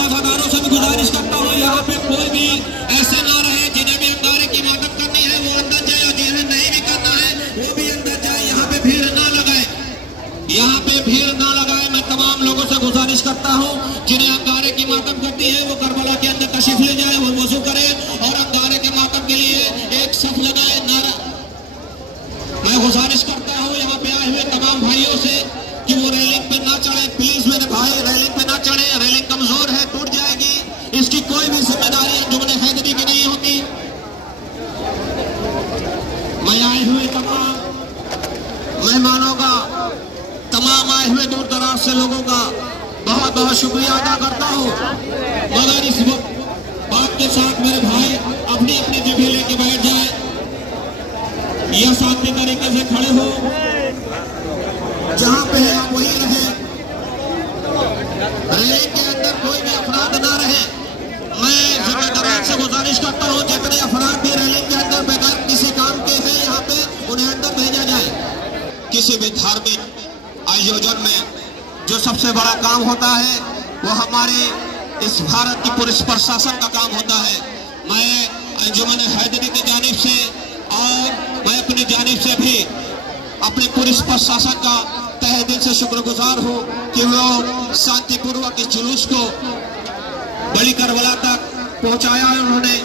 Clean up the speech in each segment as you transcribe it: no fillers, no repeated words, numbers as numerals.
वफादारों से भी गुजारिश करता हूँ यहाँ पे कोई भी ऐसे ना रहे जिन्हें भी अंगारे की मातम करनी है वो अंदर जाए और जिन्हें नहीं भी करना है वो भी अंदर जाए। यहाँ पे भीड़ ना लगाए, यहाँ पे भीड़ ना लगाए। मैं तमाम लोगों से गुजारिश करता हूँ जिन्हें अंगारे की मातम करती है वो करबला के अंदर तशरीफ ले जाए, वो वजू करे और अंगारे के मातम के लिए एक सफ लगाए, नारा। मैं गुजारिश करता हूँ यहाँ पे आए हुए तमाम भाइयों से कि वो रेलिंग पे ना चढ़े, प्लीज मेरे भाई रेलिंग पे ना चढ़े, रेलिंग कमजोर है, टूट जाएगी। इसकी कोई भी जिम्मेदारी अंजुमन हैदरी की नहीं होती। मैं आए हुए तमाम मेहमानों का, तमाम आए हुए दूर दराज से लोगों का बहुत बहुत शुक्रिया अदा करता हूँ। मगर इस वक्त बात के साथ मेरे भाई अपनी अपनी जगह लेके बैठ जाए या शांति तरीके से खड़े हो, जहां पे है आप वहीं रहे। रेलिंग के अंदर कोई भी अफराद ना रहे। मैं जिम्मेदारान से गुजारिश करता हूं जितने अफराद भी रेलिंग के अंदर बगैर किसी काम के हैं यहाँ पे उन्हें अंदर भेजा जाए। किसी भी धार्मिक आयोजन में जो सबसे बड़ा काम होता है वो हमारे इस भारत की पुलिस प्रशासन का काम होता है। मैं अंजुमन हैदरी की जानिब से और मैं अपनी जानिब से भी अपने पुलिस प्रशासन का तहे दिल से शुक्रगुजार हूँ कि वो शांतिपूर्वक इस जुलूस को बड़ी करबला तक पहुंचाया है उन्होंने।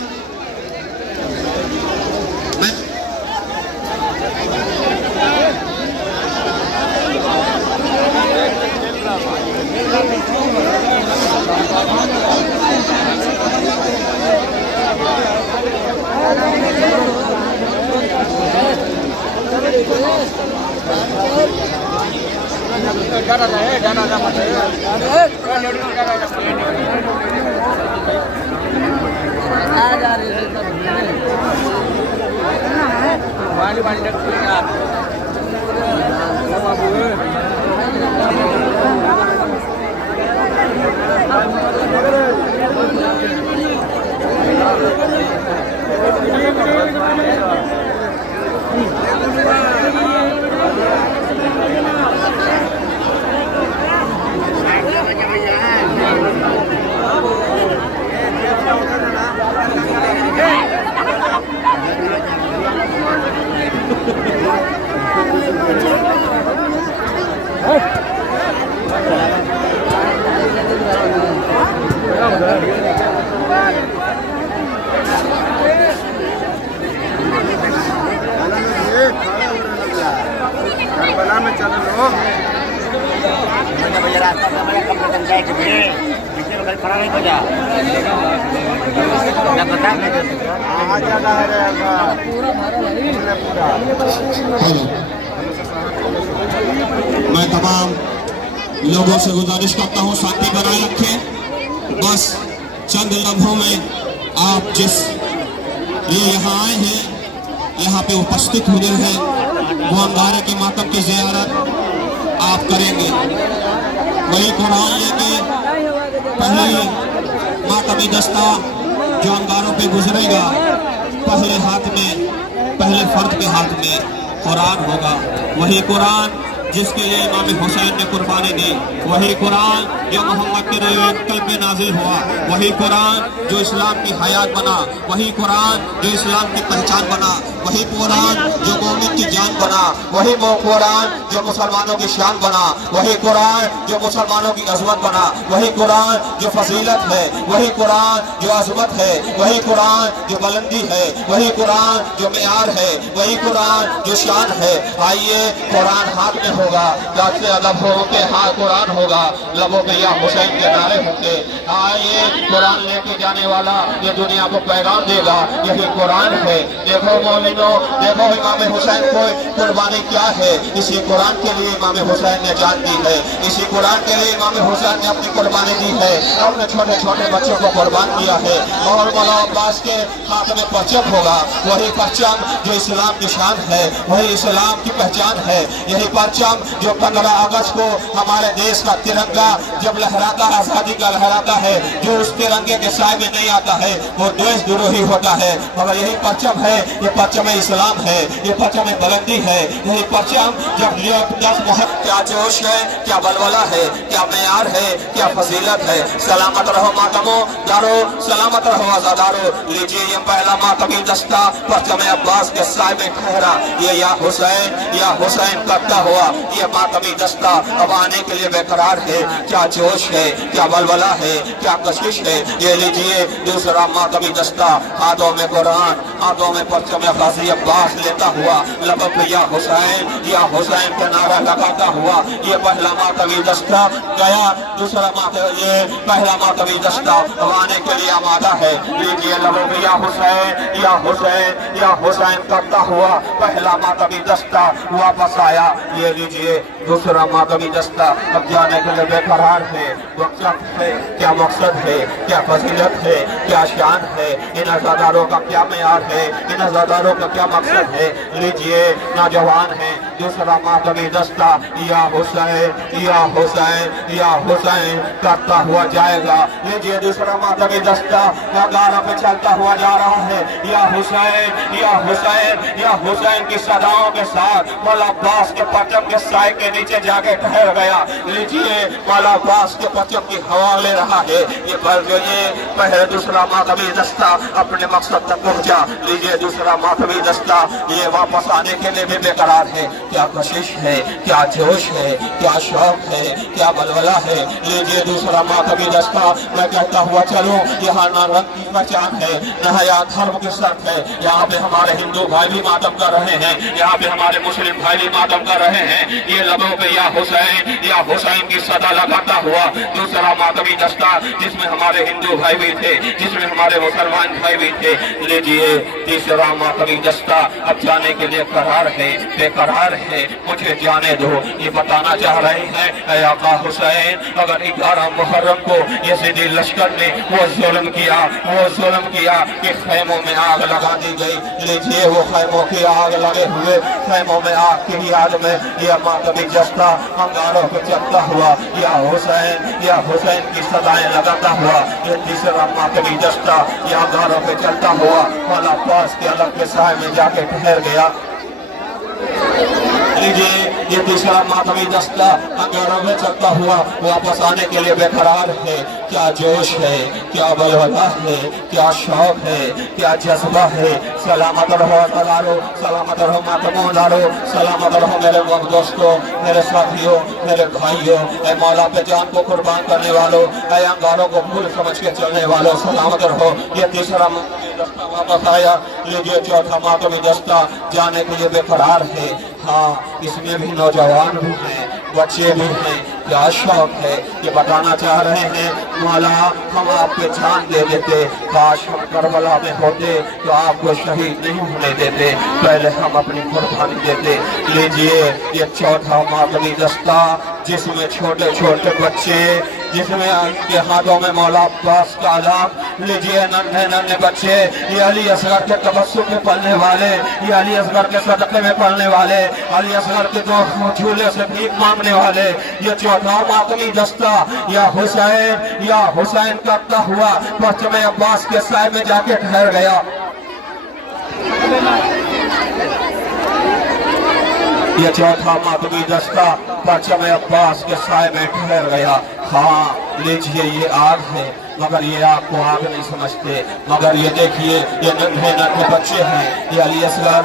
मैं तमाम लोगों से गुजारिश करता हूँ शांति बनाए रखें। बस चंद लम्हों में आप जिस लिए यहाँ आए हैं, यहाँ पे उपस्थित हुए हैं, वो अंगारे के मातम की ज़ियारत आप करेंगे। वही कुरान लेके पहले मातमी दस्ता जो अंगारों पे गुजरेगा, पहले हाथ में, पहले फर्द के हाथ में कुरान होगा। वही कुरान जिसके लिए इमाम हुसैन ने कुर्बानी दी, वही कुरान जो मोहम्मद के कल पे नाजिल हुआ, वही कुरान जो इस्लाम की हयात बना, वही कुरान जो इस्लाम की पहचान बना, वही कुरान जो मोमिन की जान बना, वही कुरान जो मुसलमानों की शान बना, वही कुरान जो मुसलमानों की अजमत बना, वही कुरान जो फजीलत है, वही कुरान जो अजमत है, वही कुरान जो बुलंदी है, वही कुरान जो मेयार है, वही कुरान जो शान है। आइए कुरान हाथ में होगा, लबों के हाथ कुरान होगा, लबों पे या हुसैन के नारे होंगे। आइए कुरान लेके जाने वाला ये दुनिया को पैगाम देगा, यही कुरान है। देखो मोमिनो, देखो इमाम हुसैन को कुर्बानी क्या है। इसी कुरान के लिए इमाम हुसैन ने जान दी है, इसी कुरान के लिए इमाम हुसैन ने अपनी कुर्बानी दी है, अपने छोटे छोटे बच्चों को कुर्बान किया है। और मौला अब्बास के हाथ में परचम होगा, वही परचम जो इस्लाम की शान है, वही इस्लाम की पहचान है। यही परचम परचम जो 15 अगस्त को हमारे देश का तिरंगा जब लहराता है, आजादी का लहराता है, जो उस तिरंगे के साए में नहीं आता है वो देशद्रोही होता है। मगर यही परचम है, ये परचम इस्लाम है, ये परचम बुलंदी है। यही परचम जब 10 मुहर्रम, क्या जोश है, क्या बलबला है, क्या मेयार है, क्या फजीलत है। सलामत रहो मातमो दारो, सलामत रहो आजादारो। लीजिए ये पहला मातमी दस्ता परचम अब्बास के साए में ठहरा, ये या हुसैन करता हुआ ये मातमी दस्ता अब आने के लिए बेकरार है। क्या जोश है, क्या बलबला है, क्या कशिश है। ये लीजिए दूसरा मातमी दस्ता, हाथों में कुरान, हाथों में परचम गाजी अब्बास लेता हुआ लबों पे या हुसैन का नारा लगाता हुआ ये पहला मातमी दस्ता गया। दूसरा ये पहला मातमी दस्ता अब आने के लिए आमादा है। लीजिए लबों पे या हुसैन करता हुआ पहला मातमी दस्ता वापस आया। ये लीजिए दूसरा मातमी दस्ता अब जाने के लिए बेकरार है। मकसद है, क्या मकसद है, क्या फजीलत है, क्या शान है, इन अज़ादारों का क्या मेयार है, इन अज़ादारों का क्या मकसद है। लीजिए नौजवान है दूसरा मातमी दस्ता या हुसैन करता हुआ जाएगा। लीजिए दूसरा मातमी दस्ता गाना पे चलता हुआ जा रहा है। या हुसैन की सदाओं के साथ मौला अब्बास के परचम के साए के नीचे जाके ठहर गया। लीजिए मौला अब्बास के परचम की हवा ले रहा है। ये पहले दूसरा मातमी दस्ता अपने मकसद तक पहुंचा। लीजिए दूसरा मातमी दस्ता ये वापस आने के लिए भी बेकरार है। क्या कशिश है, क्या जोश है, क्या शौक है, क्या बलबला है। लीजिए दूसरा मातमी दस्ता मैं कहता हुआ चलूं, यहाँ न रंग की पहचान है, न हया धर्म की शर्त है। यहाँ पे हमारे हिंदू भाई भी मातम कर रहे हैं, यहाँ पे हमारे मुस्लिम भाई भी मातम कर रहे हैं। ये लबों पे या हुसैन की सदा लगाता हुआ दूसरा मातमी दस्ता जिसमें हमारे हिंदू भाई भी थे, जिसमें हमारे मुसलमान भाई भी थे। लीजिए तीसरा मातमी दस्ता अब जाने के लिए करार है, बेकरार है। मुझे जाने दो, ये बताना चाह रहे हैं आका हुसैन अगर 11 मुहर्रम को यजीदी लश्कर ने वो जुल्म किया कि खैमों में आग लगा दी गई। लीजिए वो खैमों की आग लगे हुए खैमों में आग की याद में यह मातमी दस्ता अंगारों पे चलता हुआ या हुसैन की सदाएं लगाता हुआ ये तीसरा मातमी दस्ता या अंगारों पे चलता हुआ मौला अब्बास के अलग के साए में जाके ठहर गया। लीजिए ये तीसरा मातमी दस्ता अंगारों में चलता हुआ वापस आने के लिए बेकरार है। क्या जोश है, क्या बलबला है, क्या शौक है, क्या जज्बा है। सलामत रहो अज़ादारो, सलामत रहो मातमोदारो, सलामत रहो मेरे दोस्तों, मेरे साथियों, मेरे भाइयों, ऐ मौला पे जान को कुर्बान करने वालों, ऐ अंगारों को भूल समझ के चलने वालों, सलामत रहो। ये तीसरा मातमी दस्ता वापस आया। लीजिए चौथा मातमी दस्ता जाने के लिए बेकरार है। हाँ इसमें भी नौजवान भी हैं, बच्चे भी हैं। क्या शौक है ये बताना चाह रहे हैं मौला हम आप पे जान दे देते, काश हम करबला में होते तो आपको शहीद नहीं होने देते, पहले हम अपनी कुर्बानी देते। लीजिए ये चौथा मातमी दस्ता जिसमें छोटे छोटे बच्चे, जिसमें के हाथों में मौला अब्बास का आलाम। लीजिए नन्हे बच्चे, ये अली असगर के तबस्सुम में पलने वाले, ये अली असगर के सदक़े में पलने वाले, अली असगर के दो झूले से भीख मांगने वाले। ये चौथा मातमी दस्ता या हुसैन करता हुआ परचम अब्बास के साए में जाके ठहर गया। ये चौथा मातमी दस्ता परचम अब्बास के साए में ठहर गया। हाँ लीजिए ये आग है मगर ये आग को आग नहीं समझते। मगर ये देखिए ये नन्हे बच्चे हैं, ये अली असगर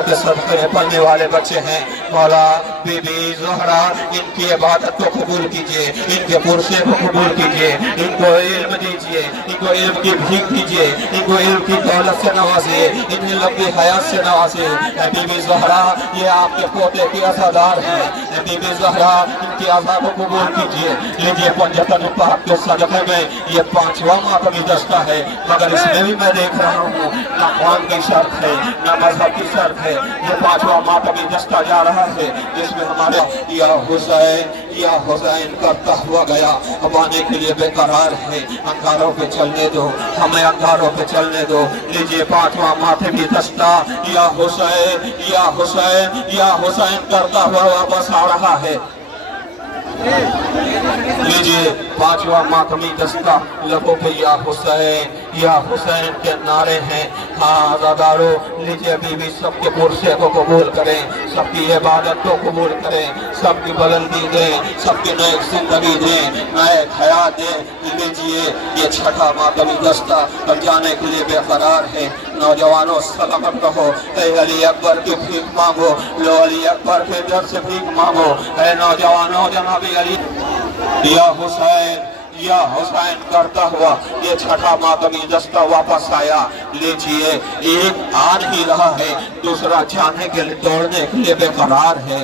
के सदक़े में पलने वाले बच्चे हैं। मौला बीबी ज़हरा इनकी इबादत को कबूल कीजिए, इनके पुरसे को कबूल कीजिए, इनको इल्म दीजिए, इनको इल्म की भीख दीजिए, इनको इल्म की दौलत से नवाजिए, इन्हें लंबी हयात से नवाजिए। बीबी ज़हरा ये आपके पोते की अज़ादार है, बीबी ज़हरा इनकी अज़ा को कबूल कीजिए। लीजिए पंजतन मोहब्बत के सदक़े में ये पांचवा मातमी दस्ता है, मगर इसमें भी मैं देख रहा हूँ न कौम की शर्त है न मजहब की शर्त है। ये पांचवा मातमी दस्ता जा रहा है जिसमें हमारे या हुसैन करता हुआ गया। अब आने के लिए बेकरार है, अंगारों पे चलने दो, हमें अंगारों पे चलने दो। लीजिए पांचवा मातमी दस्ता या हुसैन या हुसैन या हुसैन करता हुआ वापस आ रहा है। लीजिए पांचवा मातमी दस्ता, लबों पे या हुसैन के नारे हैं। हाँ आज़ादारो, लीजिए अभी भी सबके पुरसे को कबूल करें, सबकी इबादत को कबूल करें, सबकी बुलंदी दें, सबकी नए जिंदगी दें, नए हयात दें। लीजिए ये छठा मातमी दस्ता अब जाने के लिए बेकरार है। नौजवानों सलामत रहो, ऐ अली अकबर की भीख मांगो, लो अली अकबर के दर से भीख मांगो। ऐ नौजवानों जनाबी अली या हुसैन करता हुआ ये छठा मातमी दस्ता वापस आया। लीजिए एक आ नहीं रहा है, दूसरा जाने के लिए दौड़ने के लिए बेकरार है।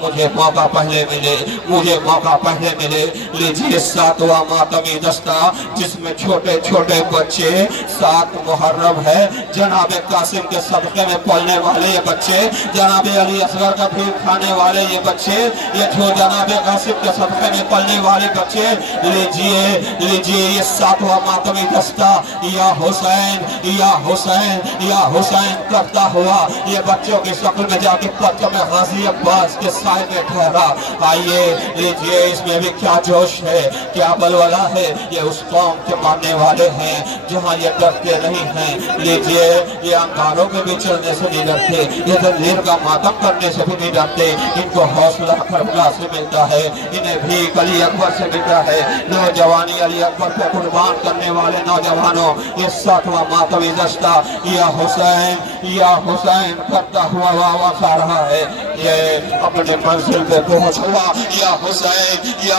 मुझे मौका पहले मिले, मुझे मौका पहले मिले। लीजिए सातवां मातमी दस्ता जिसमें छोटे छोटे बच्चे, 7 मुहर्रम है, जनाब कासिम के सदक़े में पलने वाले ये बच्चे, जनाब अली असगर का भीख खाने वाले ये बच्चे, ये जो जनाब कासिम के सदक़े में पलने वाले बच्चे। लीजिए ये सातवां मातमी दस्ता या हुसैन करता हुआ ये बच्चों की शक्ल में जाके परचम गाज़ी अब्बास के साए में ठहरा। आइए लीजिए इसमें भी क्या जोश है, क्या बलवला है। ये उस कौम के मानने वाले हैं जहाँ ये डरते नहीं हैं। लीजिए ये अंगारों में भी चलने से नहीं डरते, ये तंजीर का मातम करने से भी नहीं डरते। इनको हौसला करबला से मिलता है, इन्हें भी अली अकबर से मिलता है। नौजवानी अली अकबर पे कुर्बान करने वाले नौजवानों, ये सातवां मातमी दस्ता या हुसैन करता हुआ वापस आ रहा है। ये अपने मंजिल पे पहुंच हुआ, या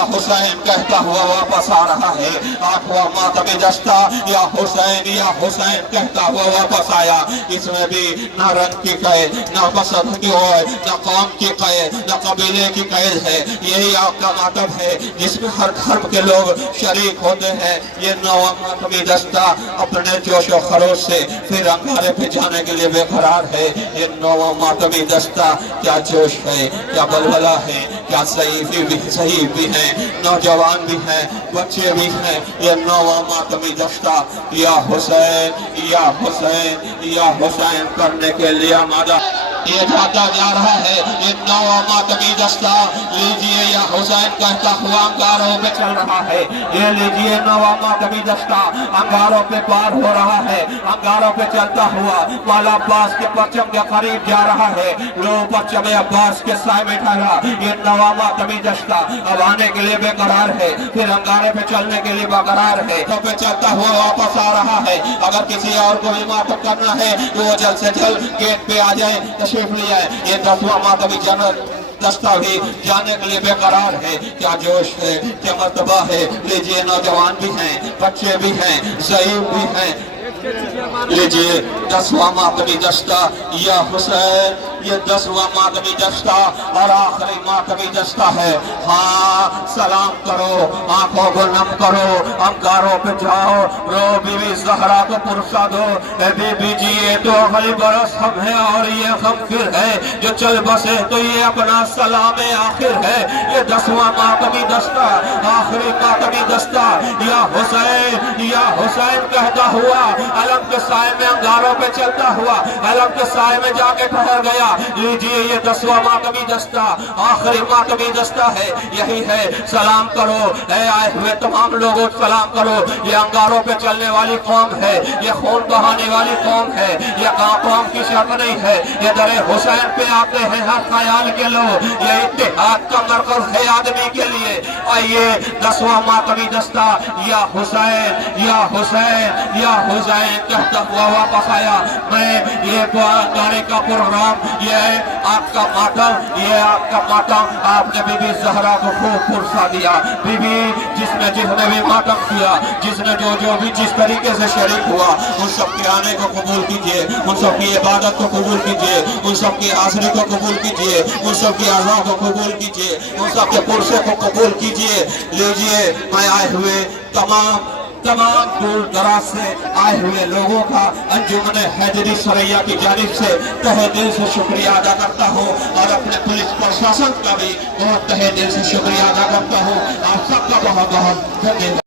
हुसैन कहता हुआ वापस आ रहा है। आठवां मातमी दस्ता या हुसैन कहता हुआ वापस आया। इसमें भी न रंग की कैद, न मसहब की कैद, न कौम की कैद, न कबीले की कैद है। यही आपका मातम है जिसमें हर धर्म के लोग शरीक होते हैं। ये नौवां मातमी दस्ता अपने जोश और खरोश से फिर अंगारे पे जाने के लिए बेकरार है। ये नौवां मातमी दस्ता क्या जोश है, क्या बलबला है, क्या सही भी है, नौजवान भी हैं, बच्चे भी हैं। ये नौवां मातमी दस्ता या हुसैन करने के लिए आमादा ये जाता जा रहा है। ये नौवां मातमी दस्ता लीजिए या हुसैन कहता हुआ अंगारों पे चल रहा है। ये लीजिए नौवां मातमी दस्ता अंगारों पे पार हो रहा है, अंगारों पे चलता हुआ वाला अब्बास के परचम के करीब जा रहा है। लो परचम अब्बास के साए में ठहरा। ये नौवां मातमी दस्ता अब आने के लिए बेकरार है, फिर अंगारे पे चलने के लिए बेकरार है, तो पे चलता हुआ वापस आ रहा है। अगर किसी और को भी मातम करना है तो वो जल्द से जल्द गेट पे आ जाए, तशरीफ लिया है। ये 10वां मातमी दस्ता भी जाने के लिए बेकरार है। क्या जोश है, क्या मर्तबा है। लीजिए नौजवान भी हैं, बच्चे भी हैं, ज़ईफ़ भी हैं। लीजिए 10वां मातमी दस्ता या हुसैन, ये 10वां मातमी दस्ता और आखिरी मातमी दस्ता है। हाँ सलाम करो, आंखों को नम करो, अंगारों पे जाओ, रो बीवी ज़हरा को पुरसा दो। बीबी जी ये तो अगली बरस हम है और ये हम फिर है, जो चल बसे तो ये अपना सलाम आखिर है। ये 10वां मातमी दस्ता, आखिरी मातमी दस्ता या हुसैन कहता हुआ अलम के साए में अंगारों पे चलता हुआ अलम के साए में जाके ठहर गया। लीजिए ये 10वां मातमी दस्ता आखिरी मातमी दस्ता है। यही है सलाम करो, आए हुए तमाम लोगों सलाम करो। ये अंगारों पे चलने वाली कौम है, ये खून बहाने वाली कौम है, ये कौम की शर्त नहीं है। ये दरे हुसैन पे आते हैं हर ख्याल के लोग, ये इत्तेहाद का मरकज है आदमी के लिए। आइए 10वां मातमी दस्ता या हुसैन कहता हुआ वापस आया। मैं ये गाने का प्रोग्राम ये आपका मातम, ये आपका मातम, आपने बीबी ज़हरा को खूब पुरसा दिया। बीबी जिसने भी मातम किया, जिसने जो भी जिस तरीके से शरीक हुआ, उन सब के आने को कबूल कीजिए, उन सब की इबादत को कबूल कीजिए, उन सब की हाज़िरी को कबूल कीजिए, उन सब की अज़ा को कबूल कीजिए, उन सब के पुरसे को कबूल कीजिए। लीजिए, मैं आए हुए तमाम दूर दराज से आए हुए लोगों का अंजुमन हैदरी सरैया की जानिब से तहे दिल से शुक्रिया अदा करता हूँ और अपने पुलिस प्रशासन का भी बहुत तहे दिल से शुक्रिया अदा करता हूँ। आप सबका बहुत बहुत धन्यवाद।